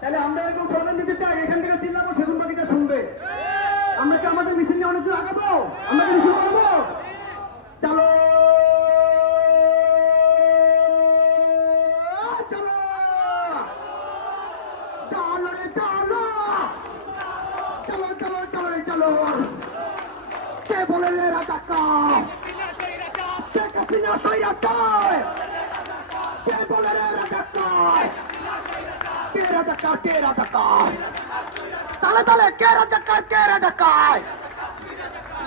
তাহলে আমরা এরকম স্লোগান দিতে চাই, এখান থেকে চিল্লাবো, সেগুন বাকিটা শুনবে। আমরা কি আমাদের মিছিল নিয়ে অনেক দূর আগাবো? আমরা কি মিছিল করবো? চলো চলো চলো রে চলো, চলো চলো চলো রে চলো। কে বলে রে রাজাকার? শেখ হাসিনা স্বৈরাচার। কে বলে রে রাজাকার? কে রাজাকার? কে রাজাকার? তালে তালে কে রাজাকার? কে রাজাকার?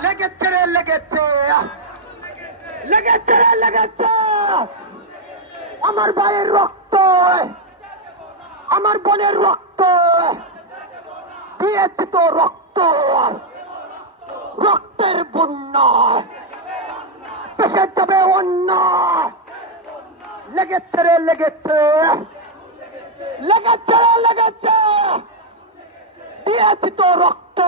লেগেছে রে লেগেছে, লেগেছে রে লেগেছে। আমার ভাইয়ের রক্ত, আমার বোনের রক্ত দিয়েছি তো রক্ত, রক্তের বন্যা পেশে যাবে অন্য। লেগেছে রে লেগেছে, লেগেছে রে লেগেছে, দিয়েছি তো রক্ত,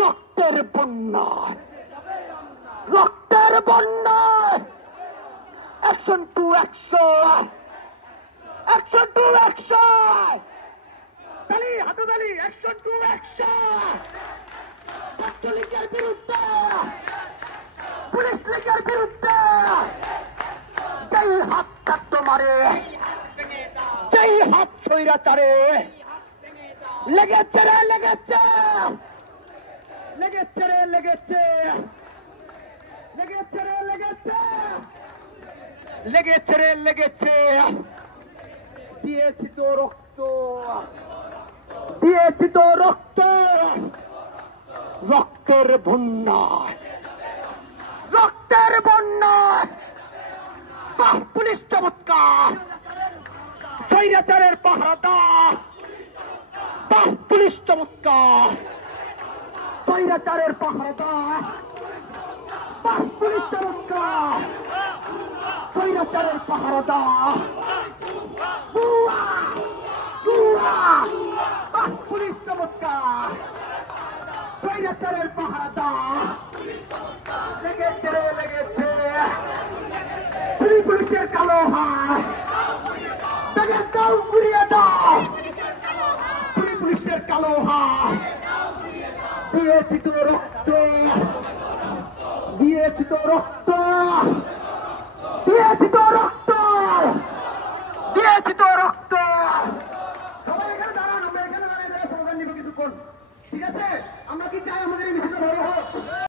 রক্তের বন্যা, রক্তের বন্যা। Action to action, action to action. তালি হাততালি, অ্যাকশন টু অ্যাকশন। ছাত্রলীগের বিরুদ্ধে, পুলিশ লীগের বিরুদ্ধে যেই হাত ছাত্র মারে, যেই হাত স্বৈরাচারে। লেগেছে রে লেগেছে, লেগেছে রে লেগেছে, লেগেছে রে লেগেছে, লেগেছে রে লেগেছে। দিয়েছি তো রক্ত, দিয়েছি তো রক্ত, রক্তের বন্যা, রক্তের বন্যা। বাহ পুলিশ চমৎকার, স্বৈরাচারের পাহারাদার। বাহ পুলিশ চমৎকার, স্বৈরাচারের পাহারাদার। বাহ পুলিশ চমৎকার, স্বৈরাচারের পাহারাদার। বুয়া বুয়া, বাহ পুলিশ চমৎকার, স্বৈরাচারের পাহারাদার। লেগেছে রে লেগেছে, পুলিশের কালো হাত ব্যাগের দাও ঘুরিয়ে দাও, পুলিশের কালো হাত। দিয়েছি তো রক্ত, দিয়েছি তো রক্ত, দিয়েছি তো রক্ত, দিয়েছি তো রক্ত। সবাই এখানে দাঁড়ান, আমরা এখানে দাঁড়িয়ে স্লোগান দিব কিছুক্ষণ, ঠিক আছে? আমরা কি চাই আমাদের এই মিছিল বড় হোক?